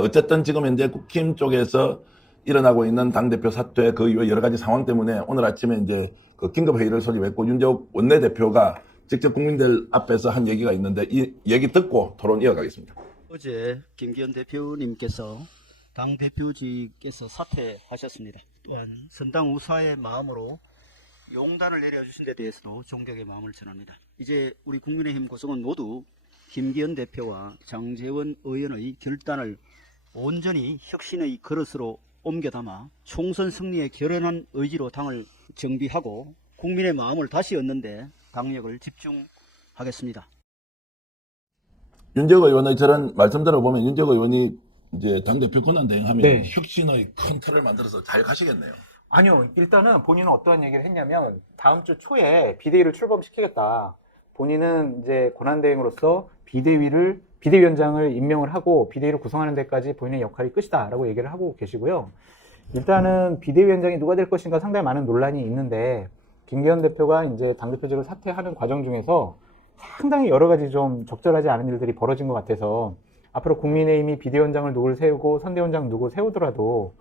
어쨌든 지금 현재 국힘 쪽에서 일어나고 있는 당대표 사퇴 그 이외 여러 가지 상황 때문에 오늘 아침에 이제 그 긴급회의를 소집했고 윤재욱 원내대표가 직접 국민들 앞에서 한 얘기가 있는데 이 얘기 듣고 토론 이어가겠습니다. 어제 김기현 대표님께서 당 대표직에서 사퇴하셨습니다. 또한 선당 우사의 마음으로 용단을 내려주신 데 대해서도 존경의 마음을 전합니다. 이제 우리 국민의힘 구성원 모두 김기현 대표와 장제원 의원의 결단을 온전히 혁신의 그릇으로 옮겨 담아 총선 승리에 결연한 의지로 당을 정비하고 국민의 마음을 다시 얻는데 당력을 집중하겠습니다. 윤재욱 의원의 저런 말씀 들어보면 윤재욱 의원이 이제 당대표 권한대행하면 네. 혁신의 큰 틀을 만들어서 잘 가시겠네요. 아니요. 일단은 본인은 어떠한 얘기를 했냐면 다음 주 초에 비대위를 출범시키겠다. 본인은 이제 권한대행으로서 비대위원장을 임명을 하고 비대위를 구성하는 데까지 본인의 역할이 끝이다라고 얘기를 하고 계시고요. 일단은 비대위원장이 누가 될 것인가 상당히 많은 논란이 있는데 김기현 대표가 이제 당대표직을 사퇴하는 과정 중에서 상당히 여러 가지 좀 적절하지 않은 일들이 벌어진 것 같아서 앞으로 국민의힘이 비대위원장을 누굴 세우고 선대위원장 누구 세우더라도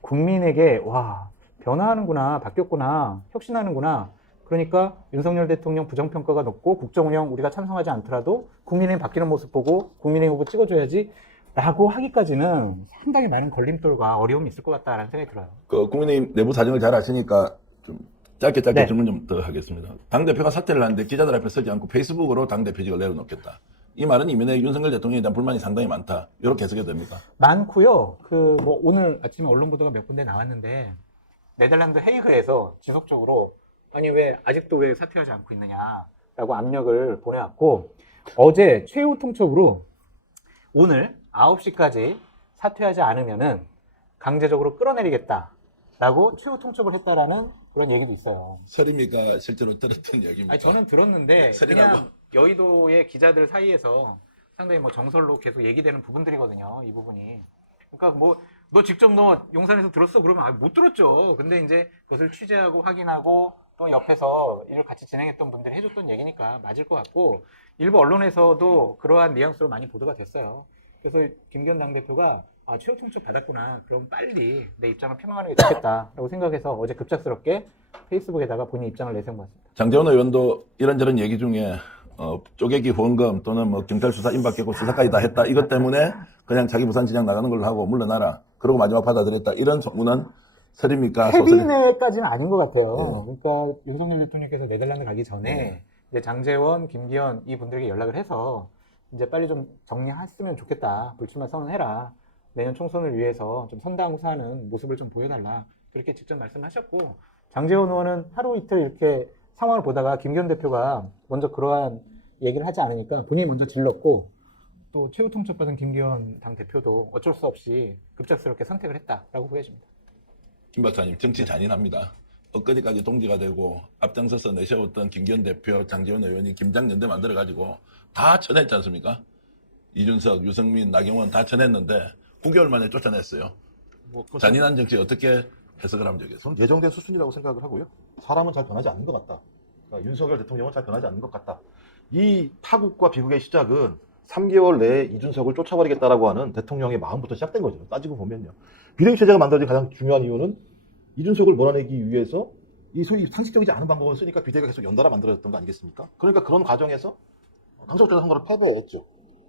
국민에게 와 변화하는구나, 바뀌었구나, 혁신하는구나. 그러니까 윤석열 대통령 부정평가가 높고 국정운영 우리가 찬성하지 않더라도 국민의힘 바뀌는 모습 보고 국민의힘 후보 찍어줘야지 라고 하기까지는 상당히 많은 걸림돌과 어려움이 있을 것 같다라는 생각이 들어요. 그 국민의힘 내부 사정을 잘 아시니까 좀 짧게 네. 질문 좀 더 하겠습니다. 당대표가 사퇴를 하는데 기자들 앞에 서지 않고 페이스북으로 당대표직을 내려놓겠다. 이 말은 이면에 윤석열 대통령에 대한 불만이 상당히 많다. 이렇게 해석이 됩니까? 많고요. 뭐 오늘 아침에 언론 보도가 몇 군데 나왔는데 네덜란드 헤이그에서 지속적으로 아니 왜 아직도 왜 사퇴하지 않고 있느냐라고 압력을 보내왔고 어제 최후 통첩으로 오늘 9시까지 사퇴하지 않으면은 강제적으로 끌어내리겠다라고 최후 통첩을 했다라는 그런 얘기도 있어요. 설입니까? 실제로 들었던 얘기입니까? 아니, 저는 들었는데 설이라고. 그냥 여의도의 기자들 사이에서 상당히 뭐 정설로 계속 얘기되는 부분들이거든요. 이 부분이. 그러니까 뭐 너 직접 너 용산에서 들었어? 그러면 못 들었죠. 근데 이제 그것을 취재하고 확인하고 또 옆에서 일을 같이 진행했던 분들이 해줬던 얘기니까 맞을 것 같고 일부 언론에서도 그러한 뉘앙스로 많이 보도가 됐어요. 그래서 김기현 당대표가 최후 통첩 받았구나. 그럼 빨리 내 입장을 표명하는 게 좋겠다라고 생각해서 어제 급작스럽게 페이스북에다가 본인 입장을 내세운 것 같습니다. 장재원 의원도 이런저런 얘기 중에 쪼개기 후원금 또는 뭐 경찰 수사 임박했고 수사까지 다 했다. 이것 때문에 그냥 자기 부산 지장 나가는 걸로 하고 물러나라. 그러고 마지막 받아들였다. 이런 소문은 설입니까? 소설입니까? 캐비넷까지는 아닌 것 같아요. 그러니까 윤석열 대통령께서 네덜란드 가기 전에 이제 장제원, 김기현 이 분들에게 연락을 해서 이제 빨리 좀 정리했으면 좋겠다. 불출마 선언해라. 내년 총선을 위해서 좀 선당후사하는 모습을 좀 보여달라. 그렇게 직접 말씀하셨고 장제원 의원은 하루 이틀 이렇게 상황을 보다가 김기현 대표가 먼저 그러한 얘기를 하지 않으니까 본인이 먼저 질렀고 또 최후 통첩 받은 김기현 당대표도 어쩔 수 없이 급작스럽게 선택을 했다라고 보여집니다. 김 박사님 정치 잔인합니다. 엊그제까지 동지가 되고 앞장서서 내세웠던 김기현 대표, 장재원 의원이 김장연대 만들어가지고 다 쳐냈지 않습니까? 이준석, 유승민, 나경원 다 쳐냈는데 9개월 만에 쫓아냈어요. 잔인한 정치 어떻게 해석을 하면 되겠어요? 저는 예정된 수순이라고 생각을 하고요. 사람은 잘 변하지 않는 것 같다. 그러니까 윤석열 대통령은 잘 변하지 않는 것 같다. 이 파국과 비국의 시작은 3개월 내에 이준석을 쫓아버리겠다라고 하는 대통령의 마음부터 시작된 거죠. 따지고 보면요. 비대위 체제가 만들어진 가장 중요한 이유는 이준석을 몰아내기 위해서 이 소위 상식적이지 않은 방법을 쓰니까 비대위가 계속 연달아 만들어졌던 거 아니겠습니까? 그러니까 그런 과정에서 당사국자 선거를 패배했죠.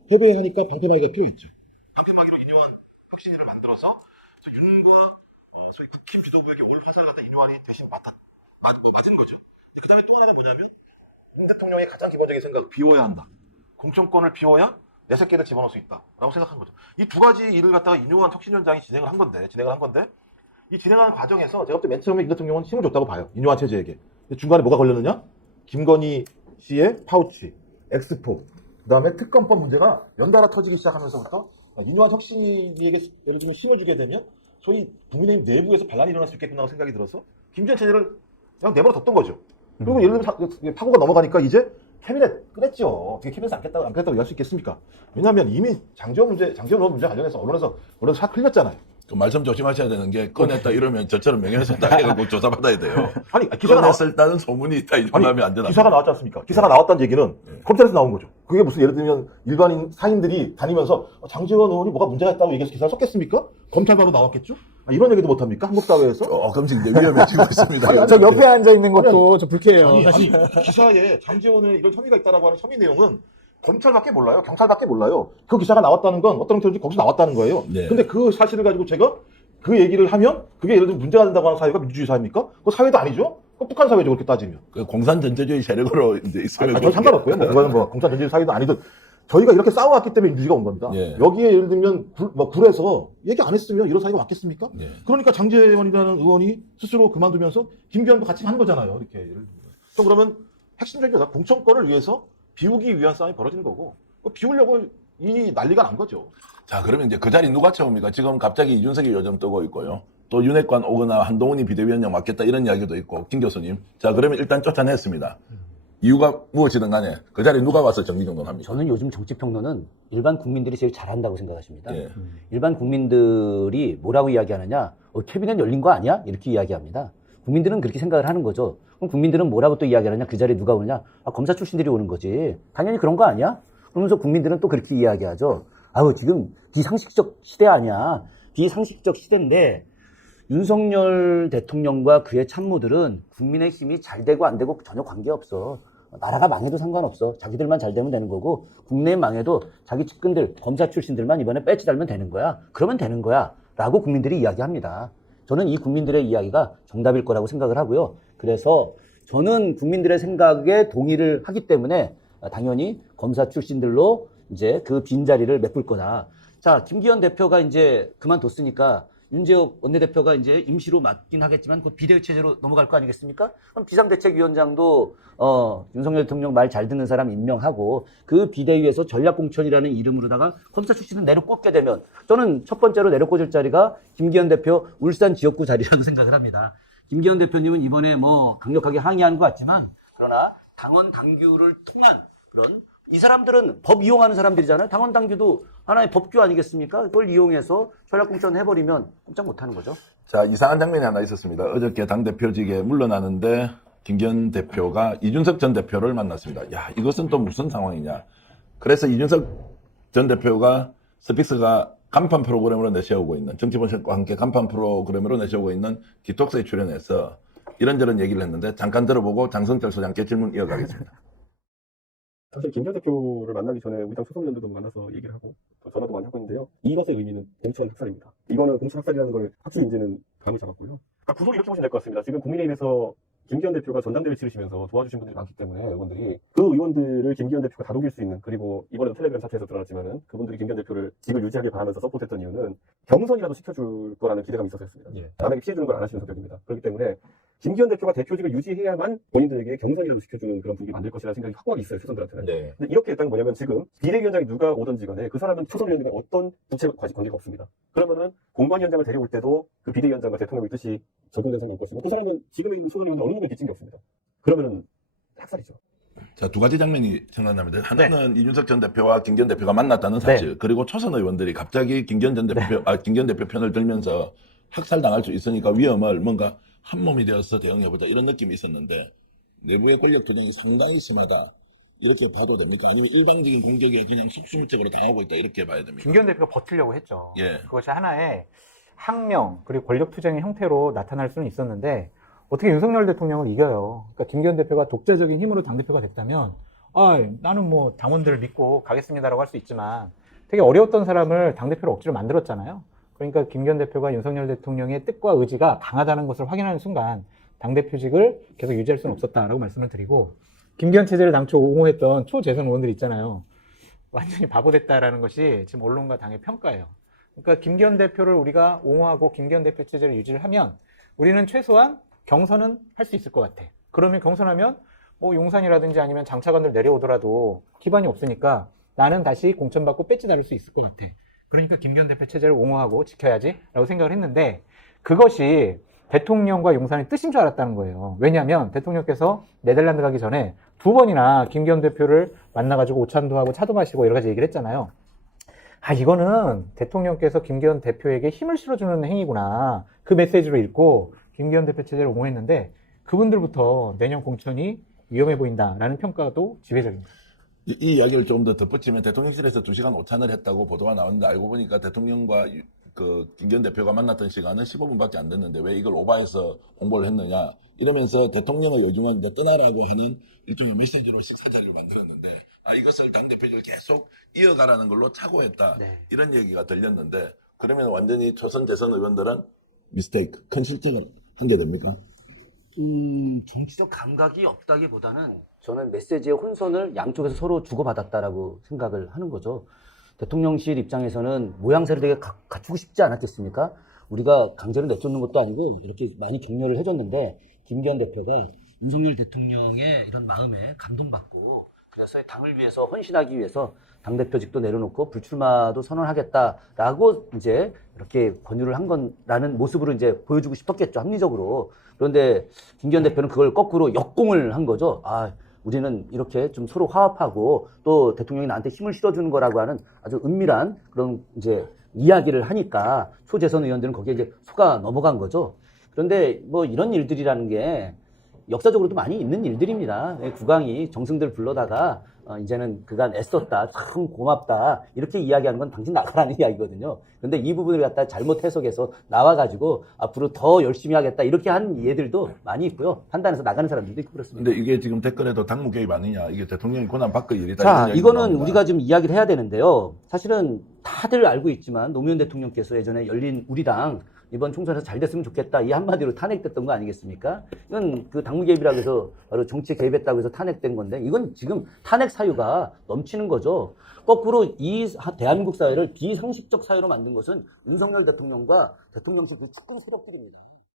패배하니까 방패막이가 필요했죠. 방패막이로 인요한 혁신위를 만들어서 윤과 소위 국힘 지도부에게 올 화살을 갖다 인요한이 대신 맞은 거죠. 그 다음에 또 하나가 뭐냐면 윤 대통령의 가장 기본적인 생각, 비워야 한다. 공천권을 비워야 내 새끼를 집어넣을 수 있다라고 생각한 거죠. 이 두 가지 일을 갖다가 인요한 혁신위원장이 진행을 한 건데 이 진행하는 과정에서 제가 볼 때 맨 처음에 윤 대통령은 힘을 줬다고 봐요. 인요한 체제에게. 근데 중간에 뭐가 걸렸느냐? 김건희 씨의 파우치, 엑스포, 그 다음에 특검법 문제가 연달아 터지기 시작하면서부터 인요한 혁신위에게 예를 들면 힘을 주게 되면 소위 국민의힘 내부에서 반란이 일어날 수 있겠구나 생각이 들어서 김기현 체제를 그냥 내버려 뒀던 거죠. 그리고 예를 들면 파고가 넘어가니까 이제 캐비넷 끄냈죠. 어떻게 캐비넷 안 깼다고 얘기할 수 있겠습니까? 왜냐하면 이미 장제원 의원 문제 관련해서 언론에서 싹 흘렸잖아요. 그 말씀 조심하셔야 되는 게 꺼냈다 이러면 저처럼 명예훼손다 해갖고 조사받아야 돼요. 아니, 기사가 꺼냈었다는 소문이 있다 이 정도 하면 안 되나? 기사가 나왔지 않습니까? 기사가 나왔다는 얘기는 컴퓨터에서 나온 거죠. 그게 무슨 예를 들면 일반인 사인들이 다니면서 장제원 의원이 뭐가 문제가 있다고 얘기해서 기사를 썼겠습니까? 검찰 바로 나왔겠죠? 이런 얘기도 못합니까? 한국사회에서? 그럼 이제 위험해지고 있습니다. 저 옆에 앉아 있는 것도 좀 불쾌해요. 아니, 기사에 장제원에 이런 혐의가 있다라고 하는 혐의 내용은 검찰밖에 몰라요. 경찰밖에 몰라요. 그 기사가 나왔다는 건 어떤 형태로든지 거기서 나왔다는 거예요. 네. 근데 그 사실을 가지고 제가 그 얘기를 하면 그게 예를 들면 문제가 된다고 하는 사회가 민주주의 사회입니까? 그 사회도 아니죠? 북한 사회죠, 그렇게 따지면. 그 공산전체주의 세력으로 이제 있으면 저 상관없고요. 뭐 그거는 뭐 공산전쟁 사회도 아니든 저희가 이렇게 싸워왔기 때문에 민주주의가 온 겁니다. 예. 여기에 예를 들면 굴에서 얘기 안 했으면 이런 사회가 왔겠습니까? 예. 그러니까 장제원이라는 의원이 스스로 그만두면서 김기현도 같이 한 거잖아요. 이렇게. 예를 들면. 또 그러면 핵심적인 거다. 공천권을 위해서 비우기 위한 싸움이 벌어지는 거고 비우려고 이 난리가 난 거죠. 자, 그러면 이제 그 자리 누가 채웁니까? 지금 갑자기 이준석이 요즘 뜨고 있고요. 또 윤핵관 오거나 한동훈이 비대위원장 맡겠다 이런 이야기도 있고, 김 교수님. 자, 그러면 일단 쫓아냈습니다. 이유가 무엇이든 간에 그 자리에 누가 와서 정리정돈합니까? 저는 요즘 정치평론은 일반 국민들이 제일 잘한다고 생각하십니다. 예. 일반 국민들이 뭐라고 이야기하느냐? 캐비넷 열린 거 아니야? 이렇게 이야기합니다. 국민들은 그렇게 생각을 하는 거죠. 그럼 국민들은 뭐라고 또 이야기하느냐? 그 자리에 누가 오느냐? 검사 출신들이 오는 거지. 당연히 그런 거 아니야? 그러면서 국민들은 또 그렇게 이야기하죠. 지금 비상식적 시대 아니야. 비상식적 시대인데 윤석열 대통령과 그의 참모들은 국민의 힘이 잘 되고 안 되고 전혀 관계없어. 나라가 망해도 상관없어. 자기들만 잘 되면 되는 거고 국내에 망해도 자기 측근들, 검사 출신들만 이번에 배지 달면 되는 거야. 그러면 되는 거야. 라고 국민들이 이야기합니다. 저는 이 국민들의 이야기가 정답일 거라고 생각을 하고요. 그래서 저는 국민들의 생각에 동의를 하기 때문에 당연히 검사 출신들로 이제 그 빈자리를 메꿀 거다. 자, 김기현 대표가 이제 그만뒀으니까 윤재욱 원내대표가 이제 임시로 맡긴 하겠지만 곧 비대위 체제로 넘어갈 거 아니겠습니까? 그럼 비상대책위원장도 윤석열 대통령 말 잘 듣는 사람 임명하고 그 비대위에서 전략공천이라는 이름으로다가 검사 출신을 내려 꽂게 되면 저는 첫 번째로 내려 꽂을 자리가 김기현 대표 울산 지역구 자리라고 생각을 합니다. 김기현 대표님은 이번에 뭐 강력하게 항의하는 것 같지만 그러나 당원 당규를 통한 그런 이 사람들은 법 이용하는 사람들이잖아요. 당원 당규도 하나의 법규 아니겠습니까? 그걸 이용해서 전략공천 해버리면 꼼짝 못하는 거죠. 자, 이상한 장면이 하나 있었습니다. 어저께 당대표직에 물러나는데 김기현 대표가 이준석 전 대표를 만났습니다. 야, 이것은 또 무슨 상황이냐. 그래서 이준석 전 대표가 스픽스가 간판 프로그램으로 내세우고 있는 정치본색과 함께 간판 프로그램으로 내세우고 있는 디톡스에 출연해서 이런저런 얘기를 했는데 잠깐 들어보고 장성철 소장께 질문 이어가겠습니다. 사실 김기현 대표를 만나기 전에 우리 당 소속위원들도 만나서 얘기를 하고 또 전화도 많이 하고 있는데요. 이것의 의미는 공천 학살입니다. 이거는 공천 학살이라는 걸 학수 인지는 감을 잡았고요. 그러니까 구속이 이렇게 보시면 될 것 같습니다. 지금 국민의힘에서 김기현 대표가 전당대회 치르시면서 도와주신 분들이 많기 때문에 의원들이 그 의원들을 김기현 대표가 다독일 수 있는 그리고 이번에도 텔레그램 사태에서 드러났지만은 그분들이 김기현 대표를 직을 유지하길 바라면서 서포트했던 이유는 경선이라도 시켜줄 거라는 기대감이 있었습니다. 남에게 피해주는 걸 안 하시는 성격입니다. 그렇기 때문에 김기현 대표가 대표직을 유지해야만 본인들에게 경선이라도 시켜주는 그런 분위기 만들 것이라는 생각이 확고하게 있어요, 초선들한테는. 네. 근데 이렇게 했다는 건 뭐냐면 지금 비대위원장이 누가 오든지 간에 그 사람은 초선위원장과 어떤 부채 관계가 없습니다. 그러면은 공관위원장을 데려올 때도 그 비대위원장과 대통령의 뜻이 적용된 사람이 올 것이고 그 사람은 지금에 있는 초선위원장 어느 누구에 빚진 게 없습니다. 그러면은 학살이죠. 자, 두 가지 장면이 생각납니다. 하나는 이준석 전 대표와 김기현 대표가 만났다는 사실, 그리고 초선 의원들이 갑자기 김기현 전 대표, 김기현 대표 편을 들면서 학살당할 수 있으니까 위험을 뭔가 한 몸이 되어서 대응해보자 이런 느낌이 있었는데 내부의 권력 투쟁이 상당히 심하다 이렇게 봐도 됩니까? 아니면 일방적인 공격에 그냥 속수무책으로 당하고 있다 이렇게 봐야 됩니까? 김기현 대표가 버티려고 했죠. 예. 그것이 하나의 항명 그리고 권력 투쟁의 형태로 나타날 수는 있었는데 어떻게 윤석열 대통령을 이겨요. 그러니까 김기현 대표가 독자적인 힘으로 당대표가 됐다면 나는 뭐 당원들을 믿고 가겠습니다라고 할 수 있지만 되게 어려웠던 사람을 당대표로 억지로 만들었잖아요. 그러니까 김기현 대표가 윤석열 대통령의 뜻과 의지가 강하다는 것을 확인하는 순간 당대표직을 계속 유지할 수는 없었다라고 말씀을 드리고 김기현 체제를 당초 옹호했던 초재선 의원들이 있잖아요. 완전히 바보 됐다라는 것이 지금 언론과 당의 평가예요. 그러니까 김기현 대표를 우리가 옹호하고 김기현 대표 체제를 유지를 하면 우리는 최소한 경선은 할 수 있을 것 같아. 그러면 경선하면 뭐 용산이라든지 아니면 장차관들 내려오더라도 기반이 없으니까 나는 다시 공천받고 배지 달을 수 있을 것 같아. 그러니까 김기현 대표 체제를 옹호하고 지켜야지 라고 생각을 했는데 그것이 대통령과 용산의 뜻인 줄 알았다는 거예요. 왜냐하면 대통령께서 네덜란드 가기 전에 2번이나 김기현 대표를 만나가지고 오찬도 하고 차도 마시고 여러 가지 얘기를 했잖아요. 이거는 대통령께서 김기현 대표에게 힘을 실어주는 행위구나. 그 메시지로 읽고 김기현 대표 체제를 옹호했는데 그분들부터 내년 공천이 위험해 보인다라는 평가도 지배적입니다. 이 이야기를 좀 더 덧붙이면 대통령실에서 2시간 오찬을 했다고 보도가 나왔는데 알고 보니까 대통령과 그 김기현 대표가 만났던 시간은 15분밖에 안 됐는데 왜 이걸 오바해서 홍보를 했느냐 이러면서 대통령의 요즘은 이제 떠나라고 하는 일종의 메시지로 식사 자리를 만들었는데 이것을 당대표를 계속 이어가라는 걸로 착오했다 네. 이런 얘기가 들렸는데 그러면 완전히 초선 재선 의원들은 미스테이크 큰 실책을 한 게 됩니까? 정치적 감각이 없다기보다는 저는 메시지의 혼선을 양쪽에서 서로 주고받았다라고 생각을 하는 거죠. 대통령실 입장에서는 모양새를 되게 갖추고 싶지 않았겠습니까? 우리가 강제로 내쫓는 것도 아니고 이렇게 많이 격려를 해줬는데 김기현 대표가 윤석열 대통령의 이런 마음에 감동받고 그래서 당을 위해서 헌신하기 위해서 당대표직도 내려놓고 불출마도 선언하겠다라고 이제 이렇게 권유를 한 건라는 모습으로 이제 보여주고 싶었겠죠, 합리적으로. 그런데 김기현 대표는 그걸 거꾸로 역공을 한 거죠. 우리는 이렇게 좀 서로 화합하고 또 대통령이 나한테 힘을 실어주는 거라고 하는 아주 은밀한 그런 이제 이야기를 하니까 초재선 의원들은 거기에 이제 속아 넘어간 거죠. 그런데 뭐 이런 일들이라는 게 역사적으로도 많이 있는 일들입니다. 국왕이 정승들 불러다가 이제는 그간 애썼다, 참 고맙다 이렇게 이야기하는 건 당신 나가라는 이야기거든요. 그런데 이 부분을 갖다 잘못 해석해서 나와가지고 앞으로 더 열심히 하겠다 이렇게 한 예들도 많이 있고요. 판단해서 나가는 사람들도 있고 그렇습니다. 근데 이게 지금 댓글에도 당무 개입 아니냐 이게 대통령이 권한 밖의 일이다. 자, 이런 이야기가 이거는 나옵니다. 우리가 좀 이야기를 해야 되는데요. 사실은 다들 알고 있지만 노무현 대통령께서 예전에 열린 우리당 이번 총선에서 잘 됐으면 좋겠다 이 한마디로 탄핵됐던 거 아니겠습니까? 이건 그 당무 개입이라고 해서 바로 정치에 개입했다고 해서 탄핵된 건데 이건 지금 탄핵 사유가 넘치는 거죠. 거꾸로 이 대한민국 사회를 비상식적 사회로 만든 것은 윤석열 대통령과 대통령실 그 측근 세력들입니다.